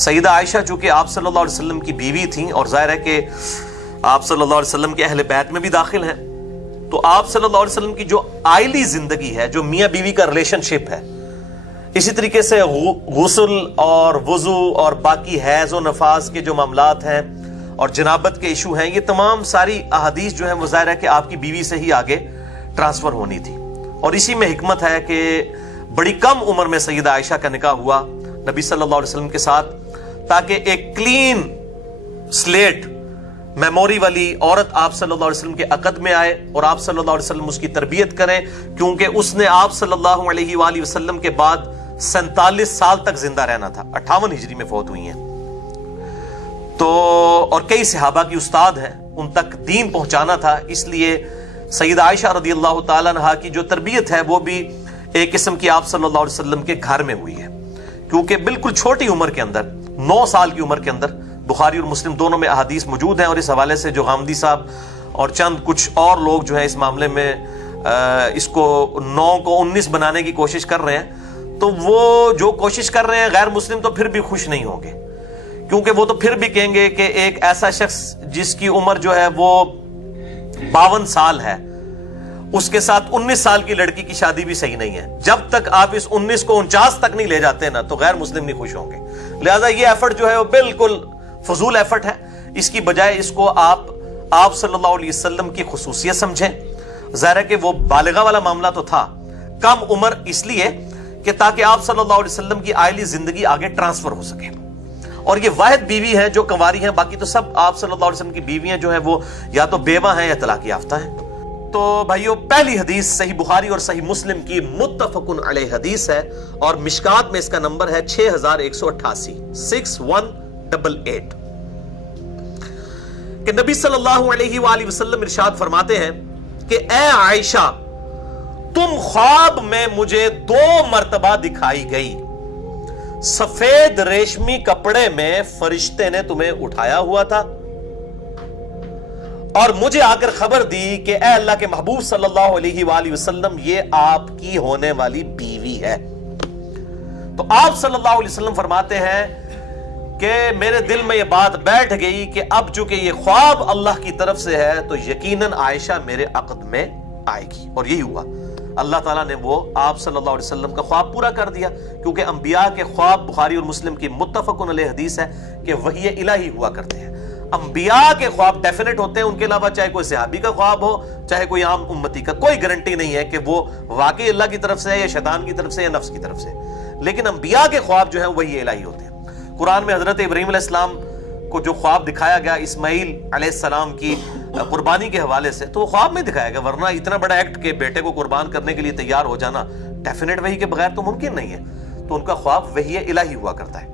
سیدہ عائشہ چونکہ آپ صلی اللہ علیہ وسلم کی بیوی تھیں اور ظاہر ہے کہ آپ صلی اللہ علیہ وسلم کے اہل بیت میں بھی داخل ہیں، تو آپ صلی اللہ علیہ وسلم کی جو آئلی زندگی ہے، جو میاں بیوی کا ریلیشن شپ ہے، اسی طریقے سے غسل اور وضو اور باقی حیض و نفاس کے جو معاملات ہیں اور جنابت کے ایشو ہیں، یہ تمام ساری احادیث جو ہیں وہ ظاہر ہے کہ آپ کی بیوی سے ہی آگے ٹرانسفر ہونی تھی، اور اسی میں حکمت ہے کہ بڑی کم عمر میں سیدہ عائشہ کا نکاح ہوا نبی صلی اللہ علیہ وسلم کے ساتھ، تاکہ ایک کلین سلیٹ میموری والی عورت آپ صلی اللہ علیہ وسلم کے عقد میں آئے اور آپ صلی اللہ علیہ وسلم اس کی تربیت کریں، کیونکہ اس نے آپ صلی اللہ علیہ وآلہ وسلم کے بعد 47 سال تک زندہ رہنا تھا، 58 ہجری میں فوت ہوئی ہیں، تو اور کئی صحابہ کی استاد ہیں، ان تک دین پہنچانا تھا، اس لیے سیدہ عائشہ رضی اللہ تعالیٰ عنہا کی جو تربیت ہے وہ بھی ایک قسم کی آپ صلی اللہ علیہ وسلم کے گھر میں ہوئی ہے، کیونکہ بالکل چھوٹی عمر کے اندر 9 سال کی عمر کے اندر بخاری اور مسلم دونوں میں احادیث موجود ہیں، اور اس حوالے سے جو غامدی صاحب اور چند کچھ اور لوگ جو ہیں اس معاملے میں اس کو 9 کو 19 بنانے کی کوشش کر رہے ہیں، تو وہ جو کوشش کر رہے ہیں غیر مسلم تو پھر بھی خوش نہیں ہوں گے، کیونکہ وہ تو پھر بھی کہیں گے کہ ایک ایسا شخص جس کی عمر جو ہے وہ 52 سال ہے، اس کے ساتھ 19 سال کی لڑکی کی شادی بھی صحیح نہیں ہے، جب تک آپ اس 19 کو 49 تک نہیں لے جاتے نا تو غیر مسلم نہیں خوش ہوں گے، لہذا یہ ایفرٹ جو ہے وہ بالکل فضول ایفرٹ ہے، اس کی بجائے اس کو آپ صلی اللہ علیہ وسلم کی خصوصیت سمجھیں، ظاہر ہے کہ وہ بالغہ والا معاملہ تو تھا، کم عمر اس لیے کہ تاکہ آپ صلی اللہ علیہ وسلم کی آئلی زندگی آگے ٹرانسفر ہو سکے، اور یہ واحد بیوی ہیں جو کنواری ہیں، باقی تو سب آپ صلی اللہ علیہ وسلم کی بیویاں جو ہیں وہ یا تو بیوہ ہیں یا طلاق یافتہ ہیں۔ تو بھائیو، پہلی حدیث صحیح بخاری اور صحیح مسلم کی متفق علیہ حدیث ہے، اور مشکات میں اس کا نمبر ہے 6188 6188، کہ نبی صلی اللہ علیہ وآلہ وسلم ارشاد فرماتے ہیں کہ اے عائشہ، تم خواب میں مجھے 2 مرتبہ دکھائی گئی، سفید ریشمی کپڑے میں فرشتے نے تمہیں اٹھایا ہوا تھا اور مجھے آ کر خبر دی کہ اے اللہ کے محبوب صلی اللہ علیہ وآلہ وسلم، یہ آپ کی ہونے والی بیوی ہے۔ تو آپ صلی اللہ علیہ وسلم فرماتے ہیں کہ میرے دل میں یہ بات بیٹھ گئی کہ اب چونکہ یہ خواب اللہ کی طرف سے ہے تو یقیناً عائشہ میرے عقد میں آئے گی، اور یہی ہوا، اللہ تعالیٰ نے وہ آپ صلی اللہ علیہ وسلم کا خواب پورا کر دیا، کیونکہ انبیاء کے خواب بخاری اور مسلم کی متفق علیہ حدیث ہے کہ وحی الہی ہوا کرتے ہیں، انبیاء کے خواب ڈیفینٹ ہوتے ہیں، ان کے علاوہ چاہے کوئی صحابی کا خواب ہو چاہے کوئی عام امتی کا، کوئی گارنٹی نہیں ہے کہ وہ واقعی اللہ کی طرف سے ہے یا شیطان کی طرف سے یا نفس کی طرف سے، لیکن انبیاء کے خواب جو ہیں وہی الہی ہوتے ہیں۔ قرآن میں حضرت ابراہیم علیہ السلام کو جو خواب دکھایا گیا اسماعیل علیہ السلام کی قربانی کے حوالے سے، تو وہ خواب میں دکھایا گیا، ورنہ اتنا بڑا ایکٹ کہ بیٹے کو قربان کرنے کے لیے تیار ہو جانا ڈیفینیٹ وحی کے بغیر تو ممکن نہیں ہے، تو ان کا خواب وحی الہی ہوا کرتا ہے۔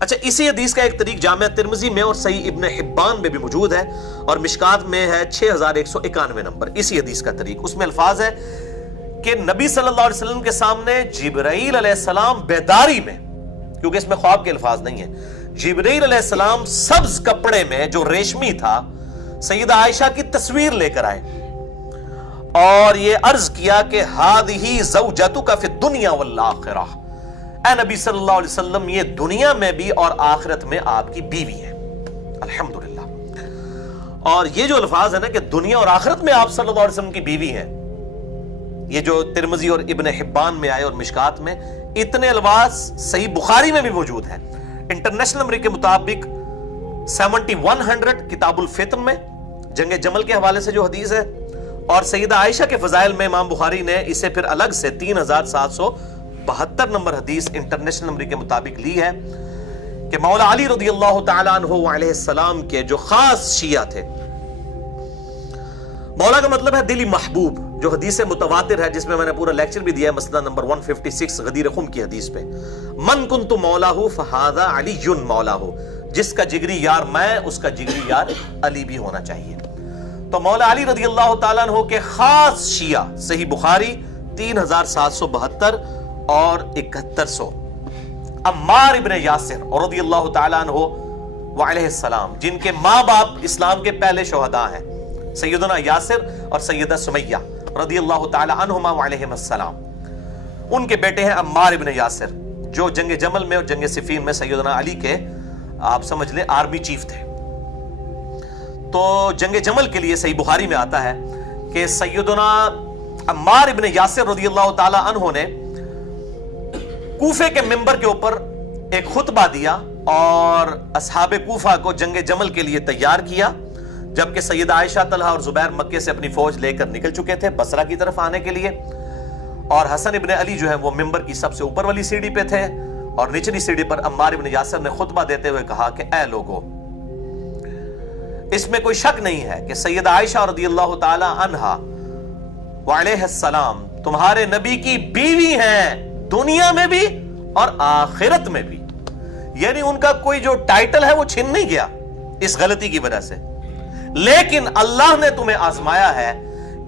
اچھا، اسی حدیث کا ایک طریق جامعہ ترمذی میں اور صحیح ابن حبان میں بھی موجود ہے، اور مشکات میں ہے 6191 نمبر، اسی حدیث کا طریق، اس میں الفاظ ہے کہ نبی صلی اللہ علیہ وسلم کے سامنے جبرائیل علیہ السلام بیداری میں، کیونکہ اس میں خواب کے الفاظ نہیں ہیں، جبرائیل علیہ السلام سبز کپڑے میں جو ریشمی تھا سیدہ عائشہ کی تصویر لے کر آئے اور یہ عرض کیا کہ ہذہ زوجتک فی الدنیا والآخرہ، اے نبی صلی اللہ علیہ وسلم، یہ دنیا میں بھی اور آخرت میں آپ کی بیوی ہے، الحمدللہ۔ اور یہ جو الفاظ ہے نا کہ دنیا اور آخرت میں آپ صلی اللہ علیہ وسلم کی بیوی ہیں، یہ جو ترمذی اور ابن حبان میں آئے اور مشکات میں، اتنے الفاظ صحیح بخاری میں بھی موجود ہیں۔ انٹرنیشنل نمبر کے مطابق 7100 کتاب الفتن میں جنگ جمل کے حوالے سے جو حدیث ہے، اور سیدہ عائشہ کے فضائل میں امام بخاری نے اسے پھر الگ سے 3772 نمبر حدیث انٹرنیشنل نمبر کے مطابق لی ہے کہ مولا علی رضی اللہ تعالیٰ عنہ علیہ السلام کے جو خاص شیعہ تھے، مولا کا مطلب ہے دلی محبوب، جو حدیث متواتر ہے جس میں میں نے پورا لیکچر بھی دیا ہے، مسئلہ نمبر 156 غدیر خم کی حدیث پہ، من کنت مولاہ فہذا علی مولاہ، جس کا جگری یار میں، اس کا جگری یار علی بھی ہونا چاہیے۔ تو مولا علی رضی اللہ تعالیٰ عنہ کے خاص شیعہ، صحیح بخاری 3772 اور 7100، عمار ابن یاسر رضی اللہ تعالیٰ عنہ وعلیہ السلام، جن کے ماں باپ اسلام کے پہلے شہداء ہیں، سیدنا یاسر اور سیدہ سمیہ رضی اللہ تعالیٰ عنہما وعلیہم السلام، ان کے بیٹے ہیں عمار ابن یاسر، جو جنگ جمل میں اور جنگ صفین میں سیدنا علی کے آپ سمجھ لیں آرمی چیف تھے. تو جنگ جمل کے لیے صحیح بخاری میں آتا ہے کہ سیدنا عمار ابن یاسر رضی اللہ تعالی عنہ نے کوفے کے منبر کے اوپر ایک خطبہ دیا اور اصحاب کوفہ کو جنگ جمل کے لیے تیار کیا، جبکہ سیدہ عائشہ، طلحہ اور زبیر مکے سے اپنی فوج لے کر نکل چکے تھے بصرہ کی طرف آنے کے لیے، اور حسن ابن علی جو ہے وہ منبر کی سب سے اوپر والی سیڑھی پہ تھے، اور نچلی سیڑھی پر عمار ابن یاسر نے خطبہ دیتے ہوئے کہا کہ اے لوگو، اس میں کوئی شک نہیں ہے کہ سیدہ عائشہ رضی اللہ تعالی عنہا وعلیہ السلام تمہارے نبی کی بیوی ہیں، دنیا میں بھی اور آخرت میں بھی. یعنی ان کا کوئی جو ٹائٹل ہے وہ چھن نہیں گیا اس غلطی کی وجہ سے، لیکن اللہ نے تمہیں آزمایا ہے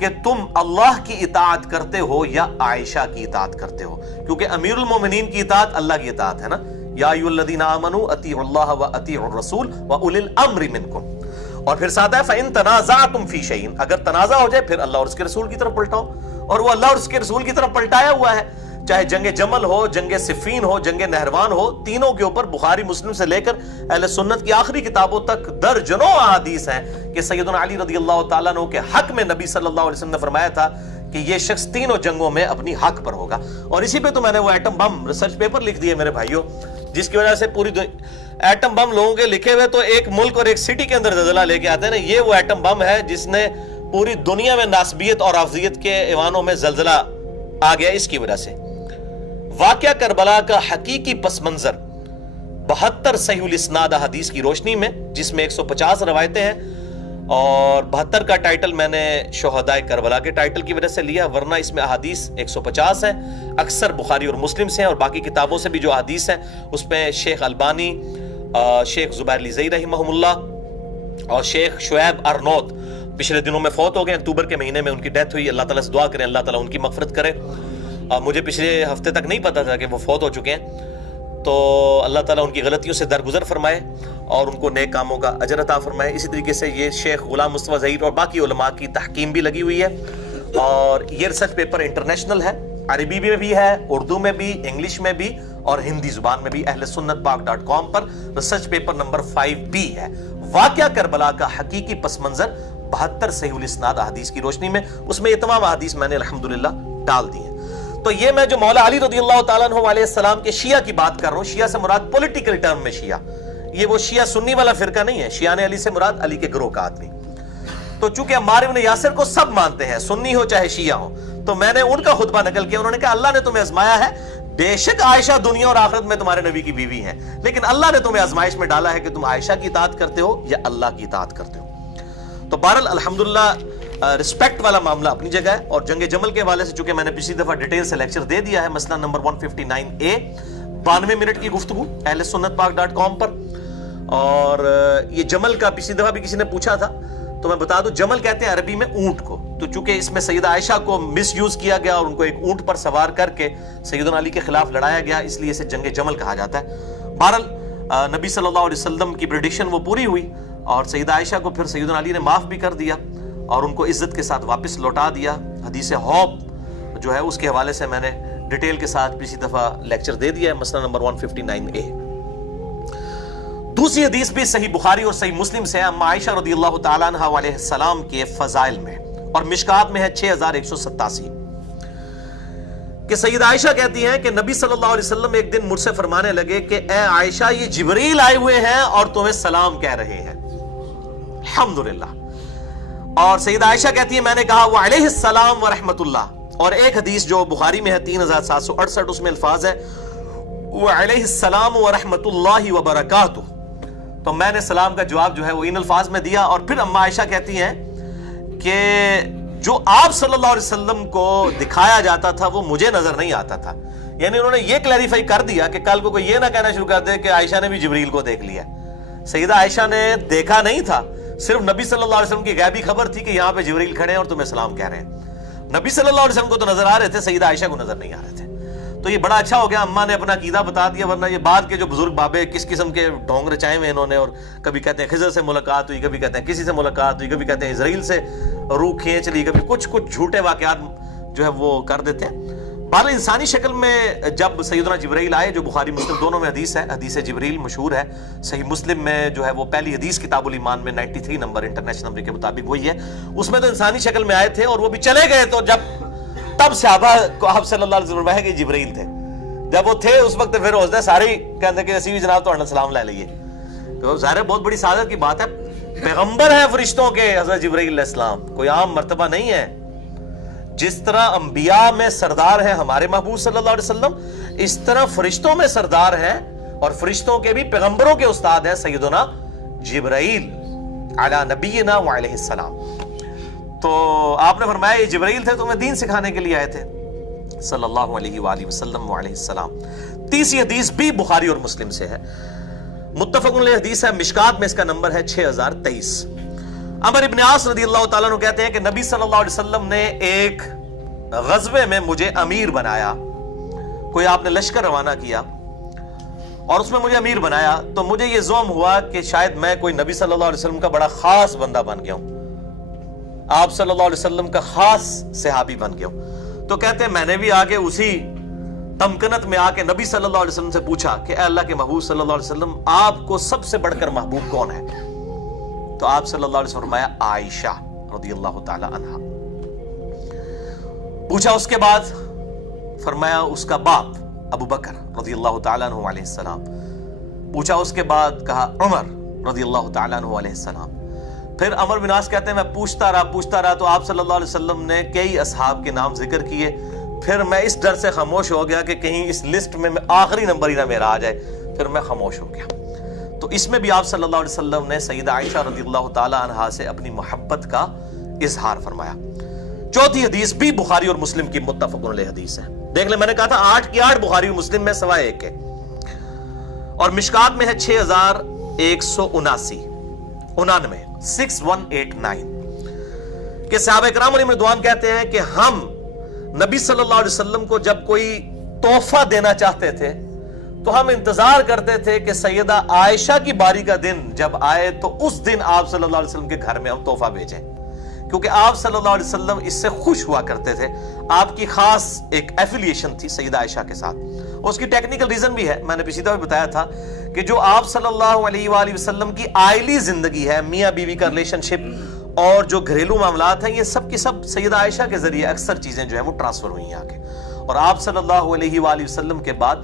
کہ تم اللہ کی اطاعت کرتے ہو یا عائشہ کی اطاعت کرتے ہو، کیونکہ امیر المومنین کی اطاعت اللہ کی اطاعت ہے نا، یا ایھا الذین آمنوا اطیعوا اللہ واطیعوا الرسول واولی الامر منکم. اور پھر ساتھ ہے فَإِن تَنَازَعْتُمْ فِي شَيْءٍ، اگر تنازع ہو جائے پھر اللہ اور اس کے رسول کی طرف پلٹاؤ، اور وہ اللہ اور اس کے رسول کی طرف پلٹایا ہوا ہے. چاہے جنگ جمل ہو، جنگ صفین ہو، جنگ نہروان ہو، تینوں کے اوپر بخاری مسلم سے لے کر اہل سنت کی آخری کتابوں تک درجنوں احادیث ہیں کہ سیدنا علی رضی اللہ تعالیٰ عنہ کے حق میں نبی صلی اللہ علیہ وسلم نے فرمایا تھا کہ یہ شخص تینوں جنگوں میں اپنی حق پر ہوگا. اور اسی پہ تو میں نے وہ ایٹم بم ریسرچ پیپر لکھ دیے میرے بھائیوں، جس کی وجہ سے پوری ایٹم بم لوگوں کے لکھے ہوئے تو ایک ملک اور ایک سٹی کے اندر زلزلہ لے کے آتے ہیں نا، یہ وہ ایٹم بم ہے جس نے پوری دنیا میں ناسبیت اور افضیت کے ایوانوں میں زلزلہ آ گیا اس کی وجہ سے. واقعہ کربلا کا حقیقی پس منظر 72 صحیح الاسناد حدیث کی روشنی میں، جس میں 150 روایتیں ہیں، اور 72 کا ٹائٹل میں نے شہدائے کربلا کے ٹائٹل کی وجہ سے لیا، ورنہ اس میں احادیث 150 ہیں، اکثر بخاری اور مسلم سے ہیں، اور باقی کتابوں سے بھی جو احادیث ہیں اس میں شیخ البانی، شیخ زبیر لیزئی رحمہ اللہ اور شیخ شعیب ارنوت پچھلے دنوں میں فوت ہو گئے، اکتوبر کے مہینے میں ان کی ڈیتھ ہوئی. اللہ تعالیٰ سے دعا کریں اللہ تعالیٰ ان کی مغفرت کرے. مجھے پچھلے ہفتے تک نہیں پتا تھا کہ وہ فوت ہو چکے ہیں، تو اللہ تعالیٰ ان کی غلطیوں سے درگزر فرمائے اور ان کو نیک کاموں کا اجر عطا فرمائے. اسی طریقے سے یہ شیخ غلام مصطفیٰ ظہیر اور باقی علماء کی تحکیم بھی لگی ہوئی ہے، اور یہ ریسرچ پیپر انٹرنیشنل ہے، عربی میں بھی ہے، اردو میں بھی، انگلش میں بھی اور ہندی زبان میں بھی. اہلسنتپاک.com پر ریسرچ پیپر نمبر 5B ہے، واقعہ کربلا کا حقیقی پس منظر 72 صحیح الاسناد احادیث کی روشنی میں. اس میں یہ تمام احادیث میں نے الحمدللہ ڈال دی ہیں. تو یہ میں جو مولا علی رضی اللہ تعالیٰ عنہ علیہ السلام کے شیعہ کی بات کر رہا ہوں، شیعہ سے مراد پولیٹیکل ٹرم میں شیعہ، یہ وہ شیعہ سنی والا فرقہ نہیں ہے، شیعہ علی سے مراد علی کے گروہ کا آدمی. تو چونکہ عمار ابن یاسر کو سب مانتے ہیں، سنی ہو چاہے شیعہ ہو، تو میں نے ان کا خطبہ نقل کیا. انہوں نے کہا اللہ نے تمہیں آزمایا ہے، بے شک عائشہ دنیا اور آخرت میں تمہارے نبی کی بیوی ہیں، لیکن اللہ نے تمہیں آزمائش میں ڈالا ہے کہ تم عائشہ کی اطاعت کرتے ہو یا اللہ کی اطاعت کرتے ہو. تو بہرحال الحمدللہ رسپیکٹ والا معاملہ اپنی جگہ ہے. اور جنگ جمل کے حوالے سے چونکہ میں نے پچھلی دفعہ ڈیٹیل سے لیکچر دے دیا ہے، مسئلہ نمبر 159A، 92 منٹ کی گفتگو اہلسنتپاک.com پر. اور یہ جمل کا پچھلی دفعہ بھی کسی نے پوچھا تھا تو میں بتا دوں، جمل کہتے ہیں عربی میں اونٹ کو. تو چونکہ اس میں سیدہ عائشہ کو مس یوز کیا گیا اور ان کو ایک اونٹ پر سوار کر کے سیدنا علی کے خلاف لڑایا گیا، اس لیے اسے جنگ جمل کہا جاتا ہے. بہرحال نبی صلی اللہ علیہ وسلم کی پریڈکشن وہ پوری ہوئی، اور سیدہ عائشہ کو پھر سیدنا علی نے معاف بھی کر دیا اور ان کو عزت کے ساتھ واپس لوٹا دیا. حدیث حوض جو ہے اس کے حوالے سے میں نے ڈیٹیل کے ساتھ پچھلی دفعہ لیکچر دے دیا ہے، مسئلہ نمبر 159A. دوسری حدیث بھی صحیح بخاری اور صحیح مسلم سے ہے، اما عائشہ رضی اللہ تعالیٰ عنہ علیہ السلام کے فضائل میں، اور مشکات میں ہے 6187، کہ سیدہ عائشہ کہتی ہیں کہ نبی صلی اللہ علیہ وسلم ایک دن مجھ سے فرمانے لگے کہ اے عائشہ، یہ جبریل آئے ہوئے ہیں اور تمہیں سلام کہہ رہے ہیں. الحمدللہ. اور سیدہ عائشہ کہتی ہے میں نے کہا وعلیہ السلام ورحمۃ اللہ. اور ایک حدیث جو بخاری میں ہے 3768، اس میں الفاظ ہے وعلیہ السلام ورحمۃ اللہ وبرکاتہ. تو میں نے سلام کا جواب جو ہے وہ ان الفاظ میں دیا. اور پھر اما عائشہ کہتی ہیں کہ جو آپ صلی اللہ علیہ وسلم کو دکھایا جاتا تھا وہ مجھے نظر نہیں آتا تھا. یعنی انہوں نے یہ کلیریفائی کر دیا کہ کل کو کوئی یہ نہ کہنا شروع کر دے کہ عائشہ نے بھی جبریل کو دیکھ لیا. سیدہ عائشہ نے دیکھا نہیں تھا، صرف نبی صلی اللہ علیہ وسلم کی غیبی خبر تھی کہ یہاں پہ جبریل کھڑے ہیں اور تمہیں سلام کہہ رہے ہیں. نبی صلی اللہ علیہ وسلم کو تو نظر آ رہے تھے، سیدہ عائشہ کو نظر نہیں آ رہے تھے. تو یہ بڑا اچھا ہو گیا، اماں نے اپنا عقیدہ بتا دیا، ورنہ یہ بعد کے جو بزرگ بابے کس قسم کے ڈھونگ رچائے ہوئے انہوں نے، اور کبھی کہتے ہیں خضر سے ملاقات ہوئی، کبھی کہتے ہیں کسی سے ملاقات ہوئی، کبھی کہتے ہیں اسرائیل سے روح کھینچ لی، کبھی کچھ جھوٹے واقعات جو ہے وہ کر دیتے ہیں. بہرحال انسانی شکل میں جب سیدنا جبرائیل آئے، جو بخاری مسلم دونوں میں حدیث ہے، حدیث جبرائیل مشہور ہے، صحیح مسلم میں جو ہے وہ پہلی حدیث کتاب الایمان میں 93 نمبر انٹرنیشنل نمبر کے مطابق وہی ہے، اس میں تو انسانی شکل میں آئے تھے اور وہ بھی چلے گئے، تو تب صحابہ کو آپ صلی اللہ علیہ وسلم فرمایا کہ جبرائیل تھے، جب وہ تھے اس وقت پھر ہوتا ہے سارے کہتے کہ اسی بھی جناب تو سلام لے لئیے، تو ظاہر بہت بڑی سعادت کی بات ہے، پیغمبر ہیں فرشتوں کے حضرت جبرائیل علیہ السلام، کوئی عام مرتبہ نہیں ہے۔ جس طرح انبیاء میں سردار ہیں ہمارے محبوب صلی اللہ علیہ وسلم، اس طرح فرشتوں میں سردار ہیں اور فرشتوں کے بھی پیغمبروں کے استاد ہیں سیدنا جبرائیل علی نبینا وعلیہ السلام۔ تو آپ نے فرمایا یہ جبرائیل تھے، تمہیں دین سکھانے کے لیے آئے تھے صلی اللہ علیہ وآلہ وسلم وعلیہ السلام۔ تیسری حدیث بھی بخاری اور مسلم سے ہے، متفق علیہ حدیث ہے، مشکات میں اس کا نمبر ہے 6023۔ عمر ابن عاص رضی اللہ تعالیٰ عنہ کہتے ہیں کہ نبی صلی اللہ علیہ وسلم نے ایک غزوے میں مجھے امیر بنایا، کوئی آپ نے لشکر روانہ کیا اور اس میں مجھے امیر بنایا، تو مجھے یہ زوم ہوا کہ شاید میں کوئی نبی صلی اللہ علیہ وسلم کا بڑا خاص بندہ بن گیا ہوں، آپ صلی اللہ علیہ وسلم کا خاص صحابی بن گیا ہوں۔ تو کہتے ہیں میں نے بھی آگے اسی تمکنت میں آ کے نبی صلی اللہ علیہ وسلم سے پوچھا کہ اے اللہ کے محبوب صلی اللہ علیہ وسلم، آپ کو سب سے بڑھ کر محبوب کون ہے؟ تو آپ صلی اللہ علیہ وسلم فرمایا عائشہ رضی اللہ تعالی عنہا۔ پوچھا اس کے بعد، فرمایا اس کا باپ ابو بکر رضی اللہ تعالیٰ عنہ علیہ السلام۔ پوچھا اس کے بعد، کہا عمر رضی اللہ تعالیٰ عنہ علیہ السلام۔ پھر عمر بن عاص کہتے ہیں میں پوچھتا رہا تو آپ صلی اللہ علیہ وسلم نے کئی اصحاب کے نام ذکر کیے، پھر میں اس ڈر سے خاموش ہو گیا کہ کہیں اس لسٹ میں آخری نمبر ہی نہ میرا آ جائے، پھر میں خاموش ہو گیا۔ تو اس میں بھی آپ صلی اللہ علیہ وسلم نے سیدہ عائشہ رضی اللہ تعالی عنہا سے اپنی محبت کا اظہار فرمایا۔ چوتھی حدیث بھی بخاری اور مسلم کی متفق علیہ حدیث ہے، دیکھ لیں میں نے کہا تھا 8 کی 8 بخاری اور مسلم میں سوائے ایک ہے، اور مشکات میں ہے 6179 6189 کہ صحابہ کرام علیہم رضوان کہتے ہیں کہ ہم نبی صلی اللہ علیہ وسلم کو جب کوئی تحفہ دینا چاہتے تھے تو ہم انتظار کرتے تھے کہ سیدہ عائشہ کی باری کا دن جب آئے تو اس دن آپ صلی اللہ علیہ وسلم کے گھر میں ہم تحفہ بھیجیں، کیونکہ آپ صلی اللہ علیہ وسلم اس سے خوش ہوا کرتے تھے۔ آپ کی خاص ایک ایفیلیشن تھی سیدہ عائشہ کے ساتھ، اس کی ٹیکنیکل ریزن بھی ہے، میں نے پچھلی دفعہ بتایا تھا کہ جو آپ صلی اللہ علیہ وآلہ وسلم کی آئلی زندگی ہے، میاں بیوی کا ریلیشن شپ اور جو گھریلو معاملات ہیں، یہ سب کی سب سیدہ عائشہ کے ذریعے اکثر چیزیں جو ہیں وہ ٹرانسفر ہوئی ہیں آگے، اور آپ صلی اللہ علیہ وآلہ وسلم کے بعد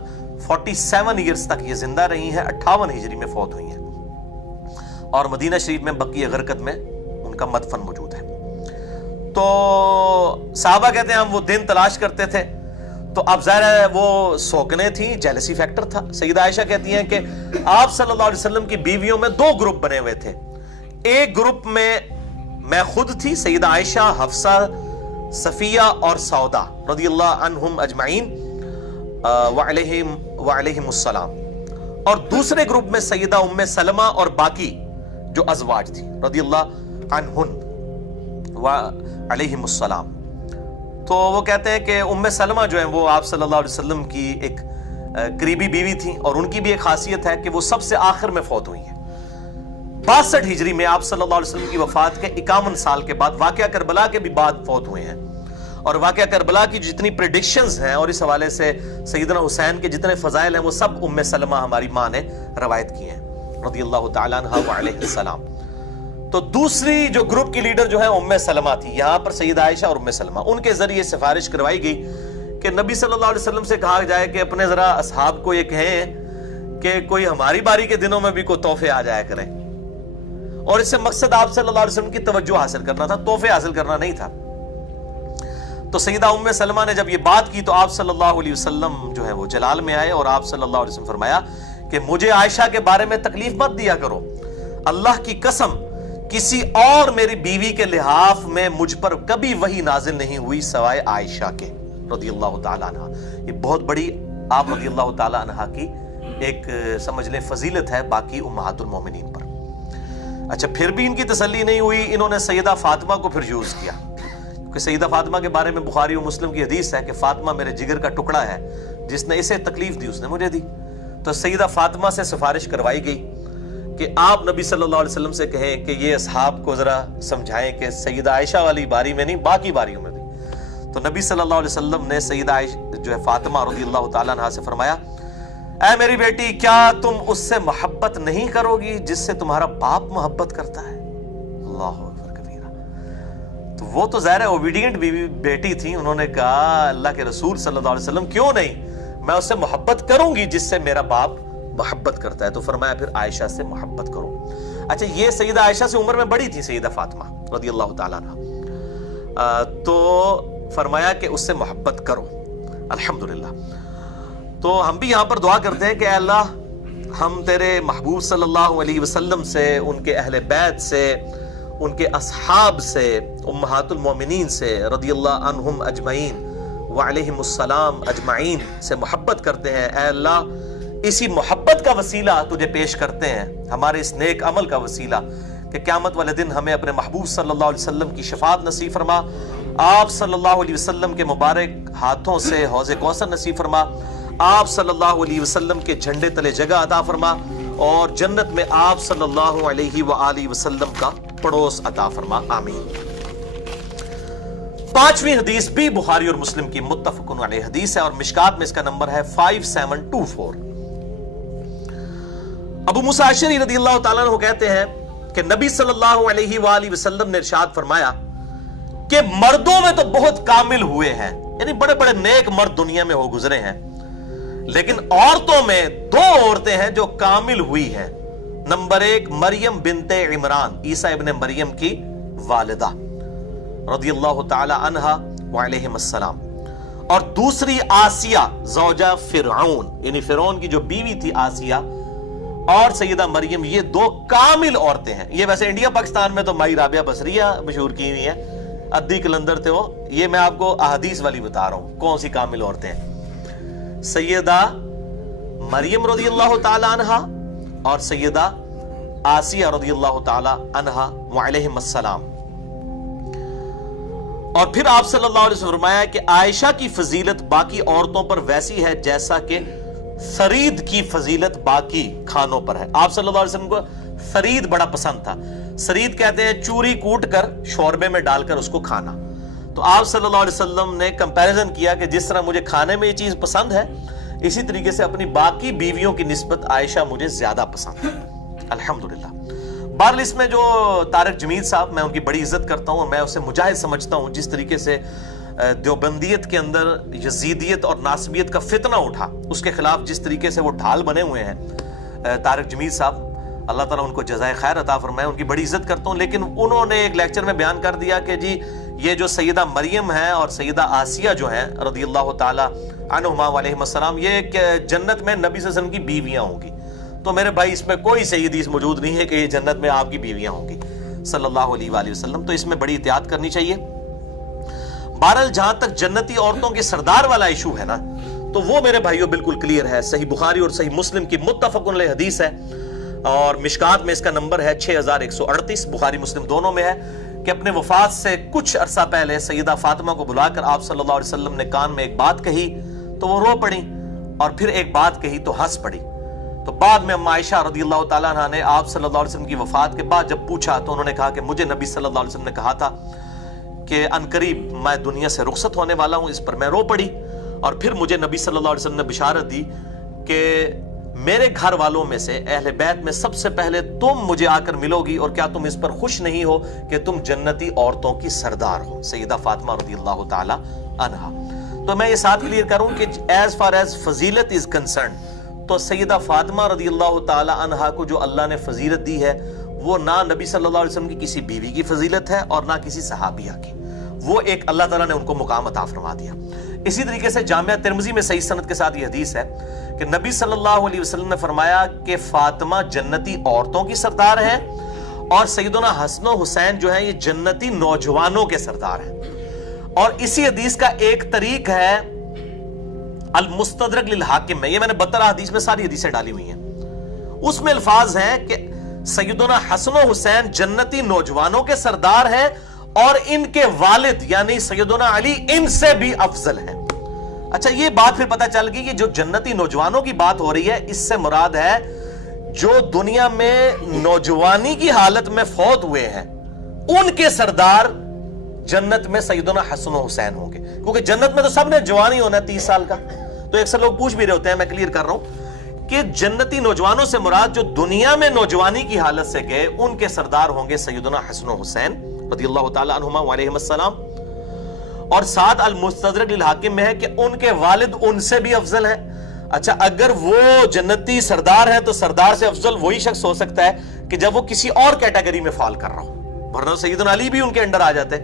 47 ایئرز تک یہ زندہ رہی ہیں، 58 ہجری میں فوت ہوئی ہیں، اور مدینہ شریف میں بقیع غرقد میں ان کا مدفن موجود ہے۔ تو صحابہ کہتے ہیں ہم وہ دن تلاش کرتے تھے، تو اب ظاہر ہے وہ سوکنے تھیں، جیلسی فیکٹر تھا۔ سیدہ عائشہ کہتی ہیں کہ آپ صلی اللہ علیہ وسلم کی بیویوں میں 2 گروپ بنے ہوئے تھے، ایک گروپ میں خود تھی، سیدہ عائشہ، حفصہ، صفیہ اور سودا رضی اللہ عنہم اجمعین وعلیہم السلام، اور دوسرے گروپ میں سیدہ ام سلمہ اور باقی جو ازواج تھی رضی اللہ عنہن وعلیہم السلام۔ تو وہ کہتے ہیں کہ ام سلمہ جو ہیں وہ آپ صلی اللہ علیہ وسلم کی ایک قریبی بیوی تھی، اور ان کی بھی ایک خاصیت ہے کہ وہ سب سے آخر میں فوت ہوئی ہیں۔ 62 ہجری میں آپ صلی اللہ علیہ وسلم کی وفات کے 51 سال کے بعد واقعہ کربلا کے بھی بعد فوت ہوئے ہیں، اور واقعہ کربلا کی جتنی پریڈکشنز ہیں اور اس حوالے سے سیدنا حسین کے جتنے فضائل ہیں وہ سب ام سلمہ ہماری ماں نے روایت کی ہیں رضی اللہ تعالیٰ عنہ وعلیہ السلام۔ تو دوسری جو گروپ کی لیڈر جو ہے ام سلمہ تھی، یہاں پر سیدہ عائشہ اور ام سلمہ، ان کے ذریعے سفارش کروائی گئی کہ نبی صلی اللہ علیہ وسلم سے کہا جائے کہ اپنے ذرا اصحاب کو یہ کہیں کہ کوئی ہماری باری کے دنوں میں بھی کوئی تحفے آ جایا کریں، اور اس سے مقصد آپ صلی اللہ علیہ وسلم کی توجہ حاصل کرنا تھا، تحفے حاصل کرنا نہیں تھا۔ تو سیدہ ام سلمہ نے جب یہ بات کی تو آپ صلی اللہ علیہ وسلم جو ہے وہ جلال میں آئے، اور آپ صلی اللہ علیہ وسلم فرمایا کہ مجھے عائشہ کے بارے میں تکلیف مت دیا کرو، اللہ کی قسم کسی اور میری بیوی کے لحاف میں مجھ پر کبھی وحی نازل نہیں ہوئی سوائے عائشہ کے رضی اللہ تعالیٰ عنہ۔ یہ بہت بڑی آپ رضی اللہ تعالیٰ عنہ کی ایک سمجھ لیں فضیلت ہے باقی امہات المومنین پر۔ اچھا، پھر بھی ان کی تسلی نہیں ہوئی، انہوں نے سیدہ فاطمہ کو پھر یوز کیا، کہ سیدہ فاطمہ کے بارے میں بخاری و مسلم کی حدیث ہے کہ فاطمہ میرے جگر کا ٹکڑا ہے، جس نے اسے تکلیف دی اس نے مجھے دی۔ تو سیدہ فاطمہ سے سفارش کروائی گئی کہ آپ نبی صلی اللہ علیہ وسلم سے کہیں کہ یہ اصحاب کو ذرا سمجھائیں کہ سیدہ عائشہ والی باری میں نہیں باقی باریوں میں بھی۔ تو نبی صلی اللہ علیہ وسلم نے سیدہ عائشہ جو ہے فاطمہ رضی اللہ تعالیٰ عنہا سے فرمایا اے میری بیٹی کیا تم اس سے محبت نہیں کرو گی جس سے تمہارا باپ محبت کرتا ہے؟ اللہ اکبر کبیرہ۔ تو وہ تو ظاہر ہے اوبیڈینٹ بیٹی تھی، انہوں نے کہا اللہ کے رسول صلی اللہ علیہ وسلم کیوں نہیں، میں اس سے محبت کروں گی جس سے میرا باپ محبت کرتا ہے۔ تو فرمایا پھر عائشہ سے محبت کرو۔ اچھا یہ سیدہ عائشہ سے عمر میں بڑی تھی سیدہ فاطمہ رضی اللہ تعالیٰ عنہ، تو فرمایا کہ اس سے محبت کرو۔ الحمدللہ۔ تو ہم بھی یہاں پر دعا کرتے ہیں کہ اے اللہ ہم تیرے محبوب صلی اللہ علیہ وسلم سے، ان کے اہل بیت سے، ان کے اصحاب سے، امہات المومنین سے رضی اللہ عنہم اجمعین وعلیہم السلام اجمعین سے محبت کرتے ہیں۔ اے اللہ اسی محبت کا وسیلہ تجھے پیش کرتے ہیں، ہمارے اس نیک عمل کا وسیلہ، کہ قیامت والے دن ہمیں اپنے محبوب صلی اللہ علیہ وسلم کی شفاعت نصیب فرما، آپ صلی اللہ علیہ وسلم کے مبارک ہاتھوں سے حوض کوثر نصیب فرما، آپ صلی اللہ علیہ وسلم کے جھنڈے تلے جگہ عطا فرما، اور جنت میں آپ صلی اللہ علیہ وآلہ وسلم کا پڑوس عطا فرما، آمین۔ پانچویں حدیث بھی بخاری اور مسلم کی متفق علیہ حدیث ہے، اور مشکات میں اس کا نمبر ہے 5724۔ ابو موسیٰ اشعری رضی اللہ تعالیٰ عنہ کہتے ہیں کہ نبی صلی اللہ علیہ وآلہ وسلم نے ارشاد فرمایا کہ مردوں میں تو بہت کامل ہوئے ہیں، یعنی بڑے بڑے نیک مرد دنیا میں ہو گزرے ہیں، لیکن عورتوں میں دو عورتیں ہیں جو کامل ہوئی ہیں۔ نمبر ایک مریم بنت عمران، عیسیٰ ابن مریم کی والدہ رضی اللہ تعالی عنہا وعلیہم السلام، اور دوسری آسیہ زوجہ فرعون، یعنی فرعون کی جو بیوی تھی آسیہ، اور سیدہ مریم، یہ دو کامل عورتیں ہیں۔ یہ ویسے انڈیا پاکستان میں تو مائی رابعہ بصریہ مشہور کی ہوئی ہیں، ادی کلندر تھے وہ، یہ میں آپ کو احادیث والی بتا رہا ہوں کون سی کامل عورتیں ہیں۔ سیدہ مریم رضی اللہ تعالی عنہا اور سیدہ آسیہ رضی اللہ تعالی عنہا وعلیہم السلام۔ اور پھر آپ صلی اللہ علیہ وسلم فرمایا کہ عائشہ کی فضیلت باقی عورتوں پر ویسی ہے جیسا کہ ثرید کی فضیلت باقی کھانوں پر ہے۔ آپ صلی اللہ علیہ وسلم کو ثرید بڑا پسند تھا۔ ثرید کہتے ہیں چوری کوٹ کر شوربے میں ڈال کر اس کو کھانا۔ تو آپ صلی اللہ علیہ وسلم نے کمپیریزن کیا کہ جس طرح مجھے کھانے میں یہ چیز پسند ہے، اسی طریقے سے اپنی باقی بیویوں کی نسبت عائشہ مجھے زیادہ پسند ہے۔ الحمدللہ۔ بہرحال اس میں جو طارق جمیل صاحب، میں ان کی بڑی عزت کرتا ہوں اور میں اسے مجاہد سمجھتا ہوں، جس طریقے سے دیوبندیت کے اندر یزیدیت اور ناصبیت کا فتنہ اٹھا، اس کے خلاف جس طریقے سے وہ ڈھال بنے ہوئے ہیں طارق جمیل صاحب، اللہ تعالیٰ ان کو جزائے خیر عطا فرمائے، ان کی بڑی عزت کرتا ہوں۔ لیکن انہوں نے ایک لیکچر میں بیان کر دیا کہ جی یہ جو سیدہ مریم ہے اور سیدہ آسیہ جو ہیں رضی اللہ تعالی عنہما علیہم السلام، یہ جنت میں نبی صلی اللہ علیہ وسلم کی بیویاں ہوں گی۔ تو میرے بھائی اس میں کوئی صحیح حدیث موجود نہیں ہے کہ یہ جنت میں آپ کی بیویاں ہوں گی صلی اللہ علیہ وآلہ وسلم، تو اس میں بڑی احتیاط کرنی چاہیے۔ بہرحال جہاں تک جنتی عورتوں کے سردار والا ایشو ہے نا، تو وہ میرے بھائیوں بالکل کلیئر ہے، صحیح بخاری اور صحیح مسلم کی متفق علیہ حدیث ہے، اور مشکات میں اس کا نمبر ہے 6138، بخاری مسلم دونوں میں ہے، کہ اپنے وفات سے کچھ عرصہ پہلے سیدہ فاطمہ کو بلا کر آپ صلی اللہ علیہ وسلم نے کان میں ایک بات کہی تو وہ رو پڑی، اور پھر ایک بات کہی تو ہنس پڑی۔ تو بعد میں اما عائشہ رضی اللہ تعالیٰ عنہ نے آپ صلی اللہ علیہ وسلم کی وفات کے بعد جب پوچھا تو انہوں نے کہا کہ مجھے نبی صلی اللہ علیہ وسلم نے کہا تھا کہ عنقریب میں دنیا سے رخصت ہونے والا ہوں، اس پر میں رو پڑی، اور پھر مجھے نبی صلی اللہ علیہ وسلم نے بشارت دی کہ میرے گھر والوں میں سے اہل بیت میں سب سے پہلے تم مجھے آ کر ملو گی، اور کیا تم اس پر خوش نہیں ہو کہ تم جنتی عورتوں کی سردار ہو، سیدہ فاطمہ رضی اللہ تعالی عنہا۔ تو میں یہ ساتھ کلیئر کروں کہ ایز فار ایز فضیلت از کنسرن، تو سیدہ فاطمہ رضی اللہ تعالی عنہا کو جو اللہ نے فضیلت دی ہے، وہ نہ نبی صلی اللہ علیہ وسلم کی کسی بیوی کی فضیلت ہے اور نہ کسی صحابیہ کی، وہ ایک اللہ تعالیٰ نے ان کو مقام عطا فرما دیا۔ اسی طریقے سے جامعہ ترمذی میں صحیح سند کے ساتھ یہ حدیث ہے کہ نبی صلی اللہ علیہ وسلم نے فرمایا کہ فاطمہ جنتی عورتوں کی سردار ہے، اور سیدنا حسن و حسین جو ہیں یہ جنتی نوجوانوں کے سردار ہیں۔ اور اسی حدیث کا ایک طریق ہے المستدرک للحاکم میں، یہ میں نے 12 حدیث میں ساری حدیثیں ڈالی ہوئی ہیں، اس میں الفاظ ہیں کہ سیدنا حسن و حسین جنتی نوجوانوں کے سردار ہیں، اور ان کے والد یعنی سیدنا علی ان سے بھی افضل ہیں۔ اچھا یہ بات پھر پتہ چل گئی کہ جو جنتی نوجوانوں کی بات ہو رہی ہے، اس سے مراد ہے جو دنیا میں نوجوانی کی حالت میں فوت ہوئے ہیں، ان کے سردار جنت میں سیدنا حسن و حسین ہوں گے، کیونکہ جنت میں تو سب نے جوان ہی ہونا ہے 30 سال کا. تو اکثر لوگ پوچھ بھی رہے ہوتے ہیں، میں کلیئر کر رہا ہوں کہ جنتی نوجوانوں سے مراد جو دنیا میں نوجوانی کی حالت سے گئے ان کے سردار ہوں گے سیدنا حسن و حسین رضی اللہ تعالی عنہما وعلیہم السلام. اور ساتھ المستدرک للحاکم میں ہے کہ ان کے والد ان سے بھی افضل ہیں. اچھا، اگر وہ جنتی سردار ہیں تو سردار سے افضل وہی شخص ہو سکتا ہے کہ جب وہ کسی اور کیٹیگری میں فال کر رہا ہو، ورنہ سیدنا علی بھی ان کے انڈر آ جاتے.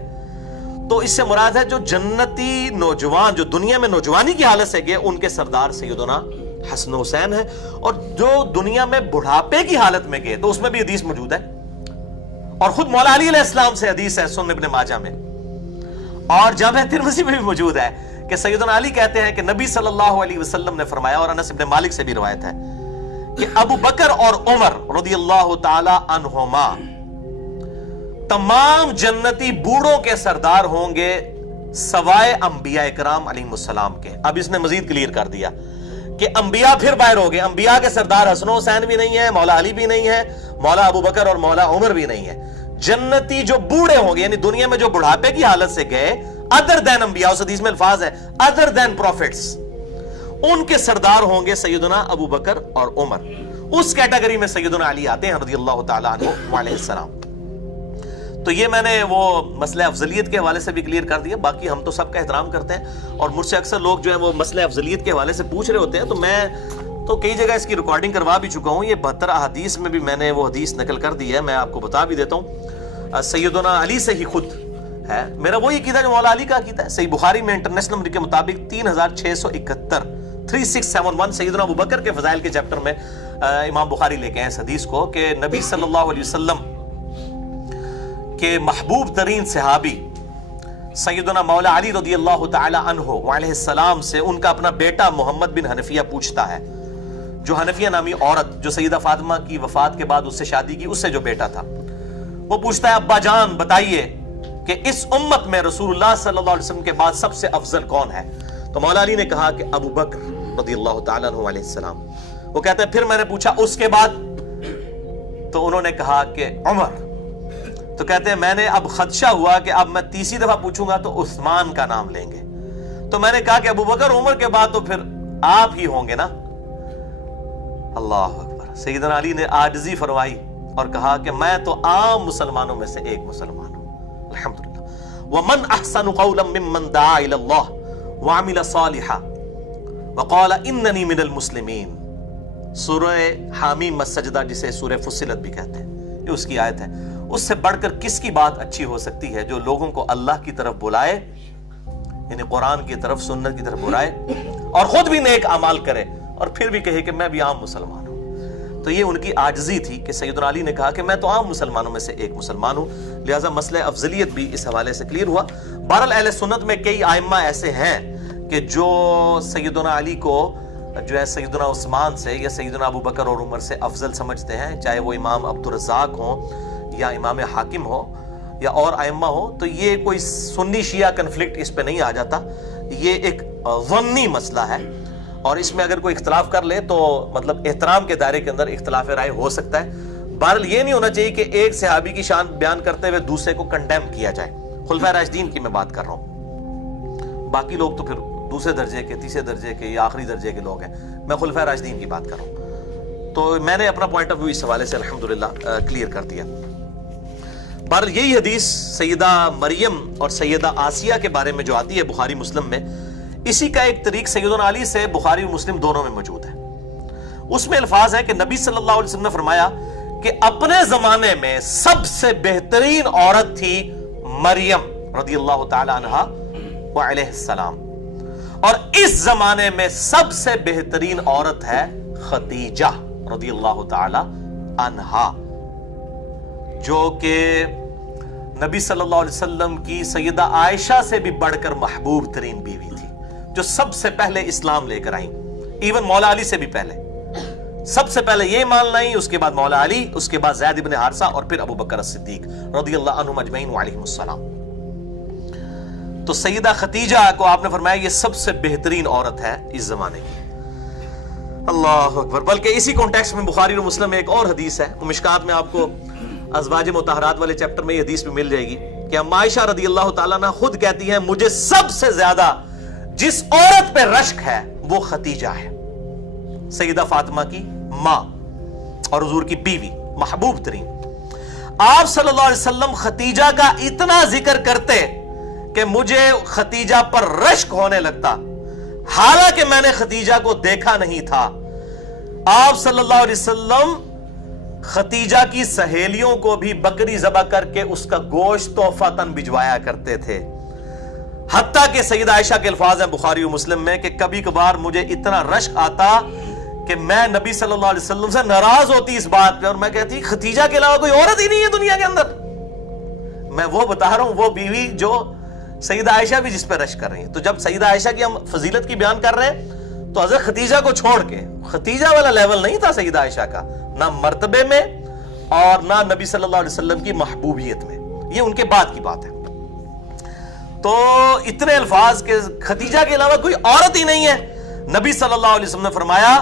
تو اس سے مراد ہے جو جنتی نوجوان جو دنیا میں نوجوانی کی حالت سے گئے ان کے سردار سیدنا حسن و حسین ہے. اور جو دنیا میں بڑھاپے کی حالت میں گئے تو اس میں بھی حدیث موجود ہے، اور خود مولا علی علیہ السلام سے حدیث ہے سنن ابن ماجہ میں، اور جامع ترمذی میں بھی موجود ہے کہ سیدنا علی کہتے ہیں کہ نبی صلی اللہ علیہ وسلم نے فرمایا، اور انس ابن مالک سے بھی روایت ہے کہ ابو بکر اور عمر رضی اللہ تعالی عنہما تمام جنتی بوڑھوں کے سردار ہوں گے سوائے انبیاء اکرام علیہم السلام کے. اب اس نے مزید کلیئر کر دیا کہ انبیاء پھر باہر ہو گئے، انبیاء کے سردار حسن و حسین بھی نہیں ہے، مولا علی بھی نہیں ہے، مولا ابو بکر اور مولا عمر بھی نہیں ہے. جنتی جو بوڑھے ہوں گے، یعنی دنیا میں جو بڑھاپے کی حالت سے گئے ادر دین انبیاء، اس حدیث میں الفاظ ہے ادر دین پروفٹس، ان کے سردار ہوں گے سیدنا ابو بکر اور عمر. اس کیٹیگری میں سیدنا علی آتے ہیں رضی اللہ تعالی عنہ وعلیہ السلام. تو یہ میں نے وہ مسئلہ افضلیت کے حوالے سے بھی کلیئر کر دیا. باقی ہم تو سب کا احترام کرتے ہیں، اور مجھ سے اکثر لوگ جو ہیں وہ مسئلہ افضلیت کے حوالے سے پوچھ رہے ہوتے ہیں، تو میں تو کئی جگہ اس کی ریکارڈنگ کروا بھی چکا ہوں. یہ 72 احادیث میں بھی میں نے وہ حدیث نقل کر دی ہے، میں آپ کو بتا بھی دیتا ہوں. سیدنا علی سے ہی خود ہے، میرا وہی عقیدہ جو مولا علی کا عقیدہ ہے. صحیح بخاری میں انٹرنیشنل نمبر کے مطابق 3671 3671 سیدنا ابو بکر کے فضائل کے چیپٹر میں امام بخاری لے کے ہیں اس حدیث کو کہ نبی صلی اللہ علیہ وسلم کے محبوب ترین صحابی سیدنا مولا علی رضی اللہ تعالی عنہ وعلیہ السلام سے ان کا اپنا بیٹا محمد بن حنفیہ پوچھتا ہے، جو حنفیہ نامی عورت جو سیدہ فاطمہ کی وفات کے بعد اس سے شادی کی، اس سے جو بیٹا تھا، وہ پوچھتا ہے ابا جان بتائیے کہ اس امت میں رسول اللہ صلی اللہ علیہ وسلم کے بعد سب سے افضل کون ہے؟ تو مولا علی نے کہا کہ ابو بکر رضی اللہ تعالی عنہ علیہ السلام. وہ کہتے ہیں پھر میں نے پوچھا اس کے بعد؟ تو انہوں نے کہا کہ عمر. تو کہتے ہیں میں نے اب خدشہ ہوا کہ اب میں تیسری دفعہ پوچھوں گا تو عثمان کا نام لیں گے، تو میں نے کہا کہ ابو بکر عمر کے بعد تو پھر آپ ہی ہوں گے نا. اللہ اکبر. سیدنا علی نے عاجزی فرمائی اور کہا کہ میں تو عام مسلمانوں میں سے ایک مسلمان ہوں. الحمدللہ. ومن احسن قولا ممن دعا الى اللہ وعمل صالحا وقال اننی من المسلمین. سورہ حامیم السجدہ جسے سورہ فصلت بھی کہتے ہیں، یہ اس کی آیت ہے. اس سے بڑھ کر کس کی بات اچھی ہو سکتی ہے جو لوگوں کو اللہ کی طرف بلائے، یعنی قرآن کی طرف سنت کی طرف بلائے، اور خود بھی نیک اعمال کرے اور پھر بھی کہے کہ میں بھی عام مسلمان ہوں. تو یہ ان کی عاجزی تھی کہ سیدنا علی نے کہا کہ میں تو عام مسلمانوں میں سے ایک مسلمان ہوں. لہٰذا مسئلہ افضلیت بھی اس حوالے سے کلیئر ہوا. بہرحال اہل سنت میں کئی ائمہ ایسے ہیں کہ جو سیدنا علی کو جو ہے سیدنا عثمان سے یا سیدنا ابو بکر اور عمر سے افضل سمجھتے ہیں، چاہے وہ امام عبد الرزاق ہوں یا امام حاکم ہو یا اور ائمہ ہو. تو یہ کوئی سنی شیعہ کنفلکٹ اس پہ نہیں آ جاتا، یہ ایک ظنی مسئلہ ہے، اور اس میں اگر کوئی اختلاف کر لے تو مطلب احترام کے دائرے کے اندر اختلاف رائے ہو سکتا ہے. بہرحال یہ نہیں ہونا چاہیے کہ ایک صحابی کی شان بیان کرتے ہوئے دوسرے کو کنڈیم کیا جائے. خلفائے راشدین کی میں بات کر رہا ہوں، باقی لوگ تو پھر دوسرے درجے کے، تیسرے درجے کے یا آخری درجے کے لوگ ہیں. میں خلفائے راشدین کی بات کر رہا ہوں. تو میں نے اپنا پوائنٹ آف ویو اس حوالے سے الحمدللہ کلیئر کر دیا. بہرحال یہی حدیث سیدہ مریم اور سیدہ آسیہ کے بارے میں جو آتی ہے بخاری مسلم میں، اسی کا ایک طریق سیدنا علی سے بخاری اور مسلم دونوں میں موجود ہے. اس میں الفاظ ہے کہ نبی صلی اللہ علیہ وسلم نے فرمایا کہ اپنے زمانے میں سب سے بہترین عورت تھی مریم رضی اللہ تعالی عنہا وعلیہ السلام، اور اس زمانے میں سب سے بہترین عورت ہے خدیجہ رضی اللہ تعالی عنہا، جو کہ نبی صلی اللہ علیہ وسلم کی سیدہ عائشہ سے بھی بڑھ کر محبوب ترین بیوی تھی، جو سب سے پہلے اسلام لے کر آئیں، ایون مولا علی سے بھی پہلے. سب سے پہلے یہ مان لائیں، اس کے بعد مولا علی، اس کے بعد زید بن حارثہ، اور پھر ابو بکر الصدیق رضی اللہ عنہم اجمعین وعلیہم السلام. تو سیدہ خدیجہ کو آپ نے فرمایا یہ سب سے بہترین عورت ہے اس زمانے کی. اللہ اکبر. بلکہ اسی کانٹیکسٹ میں بخاری اور مسلم میں ایک اور حدیث ہے، مشکات میں آپ کو ازواج مطہرات والے چیپٹر میں یہ حدیث بھی مل جائے گی. کہ عائشہ رضی اللہ تعالیٰ عنہ خود کہتی ہیں مجھے سب سے زیادہ جس عورت پہ رشک ہے وہ خدیجہ ہے، سیدہ فاطمہ کی ماں اور حضور کی بیوی، محبوب ترین۔ آپ صلی اللہ علیہ وسلم خدیجہ کا اتنا ذکر کرتے کہ مجھے خدیجہ پر رشک ہونے لگتا، حالانکہ میں نے خدیجہ کو دیکھا نہیں تھا۔ آپ صلی اللہ علیہ وسلم خدیجہ کی سہیلیوں کو بھی بکری ذبح کر کے اس کا گوشت تحفۃً بھجوایا کرتے تھے، حتیٰ کہ سیدہ عائشہ کے الفاظ ہیں بخاری و مسلم میں کہ کبھی کبھار مجھے اتنا رشک آتا کہ میں نبی صلی اللہ علیہ وسلم سے ناراض ہوتی اس بات پہ، اور میں کہتی خدیجہ کے علاوہ کوئی عورت ہی نہیں ہے دنیا کے اندر۔ میں وہ بتا رہا ہوں، وہ بیوی جو سیدہ عائشہ بھی جس پہ رشک کر رہی ہیں۔ تو جب سیدہ عائشہ کی ہم فضیلت کی بیان کر رہے ہیں تو حضرت خدیجہ کو چھوڑ کے، خدیجہ والا لیول نہیں تھا سیدہ عائشہ کا، نہ مرتبے میں اور نہ نبی صلی اللہ علیہ وسلم کی محبوبیت میں، یہ ان کے بعد کی بات ہے۔ تو اتنے الفاظ کہ خدیجہ کے علاوہ کوئی عورت ہی نہیں ہے۔ نبی صلی اللہ علیہ وسلم نے فرمایا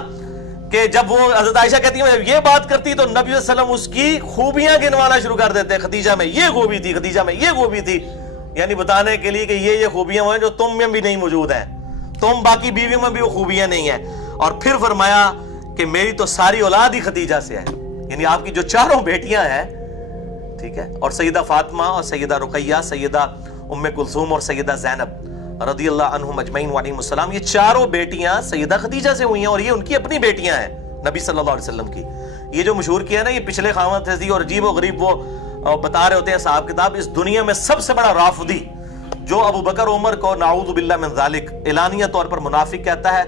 کہ جب وہ حضرت عائشہ کہتی ہیں جب یہ بات کرتی تو نبی صلی اللہ علیہ وسلم اس کی خوبیاں گنوانا شروع کر دیتے، خدیجہ میں یہ خوبی تھی، خدیجہ میں یہ خوبی تھی، یعنی بتانے کے لیے کہ یہ خوبیاں ہیں جو تم میں بھی نہیں موجود ہیں، تم باقی بیویوں میں بھی وہ خوبیاں نہیں ہیں۔ اور پھر فرمایا کہ میری تو ساری اولاد ہی خدیجہ سے ہے، یعنی آپ کی جو چاروں بیٹیاں ہیں، ٹھیک ہے، اور سیدہ فاطمہ اور سیدہ رقیہ، سیدہ ام کلثوم اور سیدہ زینب رضی اللہ عنہم اجمعین وعلیہم السلام، یہ چاروں بیٹیاں سیدہ خدیجہ سے ہوئی ہیں، اور یہ ان کی اپنی بیٹیاں ہیں نبی صلی اللہ علیہ وسلم کی۔ یہ جو مشہور کیا نا، یہ پچھلے خاوند تھے اور عجیب و غریب وہ بتا رہے ہوتے ہیں صاحب کتاب، اس دنیا میں سب سے بڑا رافضی جو ابو بکر عمر کو نعوذ باللہ من ذالک اعلانیہ طور پر منافق کہتا ہے،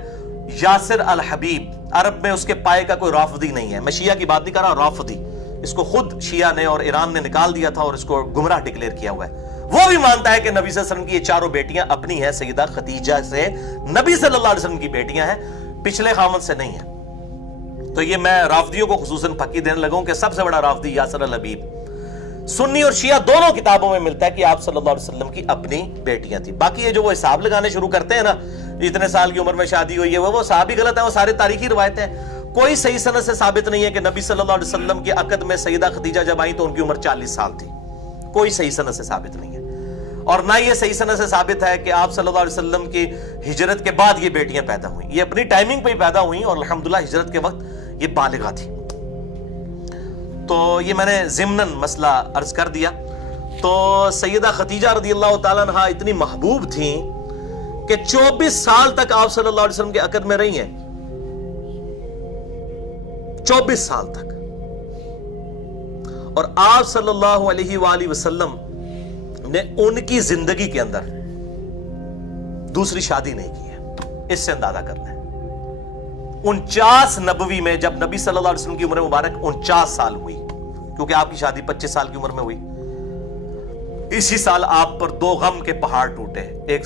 یاسر الحبیب، عرب میں اس کے پائے کا کوئی رافضی نہیں ہے۔ میں شیعہ کی بات نہیں کر رہا، رافضی، اس کو خود شیعہ نے اور ایران نے نکال دیا تھا اور اس کو گمراہ ڈکلیئر کیا ہوا ہے۔ وہ بھی مانتا ہے کہ نبی صلی اللہ علیہ وسلم کی یہ چاروں بیٹیاں اپنی ہیں، سیدہ خدیجہ سے نبی صلی اللہ علیہ وسلم کی بیٹیاں ہیں، پچھلے خامد سے نہیں ہیں۔ تو یہ میں رافضیوں کو خصوصاً پھکی دینے لگوں کہ سب سے بڑا رافضی یاسر الحبیب، سنی اور شیعہ دونوں کتابوں میں ملتا ہے کہ آپ صلی اللہ علیہ وسلم کی اپنی بیٹیاں تھیں۔ باقی یہ جو وہ حساب لگانے شروع کرتے ہیں نا، اتنے سال کی عمر میں شادی ہوئی ہے، وہ صحابی غلط ہے، وہ سارے تاریخی روایتیں ہیں۔ کوئی صحیح سند سے ثابت نہیں ہے کہ نبی صلی اللہ علیہ وسلم کے عقد میں سیدہ خدیجہ جب آئیں تو ان کی عمر 40 سال تھی، کوئی صحیح سند سے ثابت نہیں ہے۔ اور نہ یہ صحیح سند سے ثابت ہے کہ آپ صلی اللہ علیہ وسلم کی ہجرت کے بعد یہ بیٹیاں پیدا ہوئیں، یہ اپنی ٹائمنگ پہ ہی پیدا ہوئیں اور الحمدللہ ہجرت کے وقت یہ بالغہ تھی۔ تو یہ میں نے ضمناً مسئلہ عرض کر دیا۔ تو سیدہ خدیجہ رضی اللہ تعالیٰ عنہ اتنی محبوب تھیں کہ 24 سال تک آپ صلی اللہ علیہ وسلم کے عقد میں رہی ہیں، 24 سال تک، اور آپ صلی اللہ علیہ وآلہ وسلم نے ان کی زندگی کے اندر دوسری شادی نہیں کی ہے۔ اس سے اندازہ کرنا ہے 49 نبوی میں جب نبی صلی اللہ علیہ وسلم کی عمر مبارک 49 سال ہوئی، کیونکہ آپ کی شادی 25 سال کی عمر میں ہوئی، اسی سال آپ پر 2 غم کے پہاڑ ٹوٹے، ایک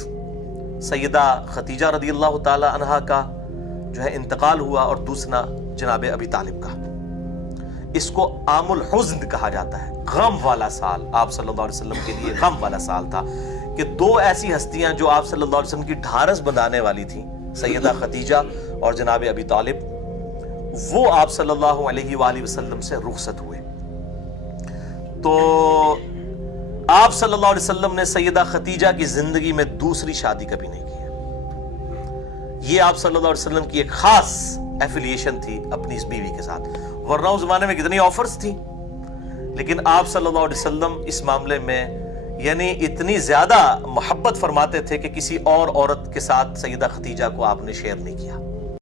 سیدہ خدیجہ رضی اللہ تعالی عنہا کا جو ہے انتقال ہوا، اور دوسرا جناب ابی طالب کا۔ اس کو عام الحزن کہا جاتا ہے، غم والا سال آپ صلی اللہ علیہ وسلم کے لیے غم والا سال تھا کہ 2 ایسی ہستیاں جو آپ صلی اللہ علیہ وسلم کی ڈھارس بندھانے والی تھیں، سیدہ خدیجہ اور جناب ابی طالب، وہ آپ صلی اللہ علیہ وآلہ وسلم سے رخصت ہوئے۔ تو آپ صلی اللہ علیہ وسلم نے سیدہ خدیجہ کی زندگی میں دوسری شادی کبھی نہیں کی ہے۔ یہ آپ صلی اللہ علیہ وسلم کی ایک خاص ایفیلیشن تھی اپنی اس بیوی کے ساتھ، ورنہ اس زمانے میں کتنی آفرز تھیں، لیکن آپ صلی اللہ علیہ وسلم اس معاملے میں یعنی اتنی زیادہ محبت فرماتے تھے کہ کسی اور عورت کے ساتھ سیدہ خدیجہ کو آپ نے شیئر نہیں کیا۔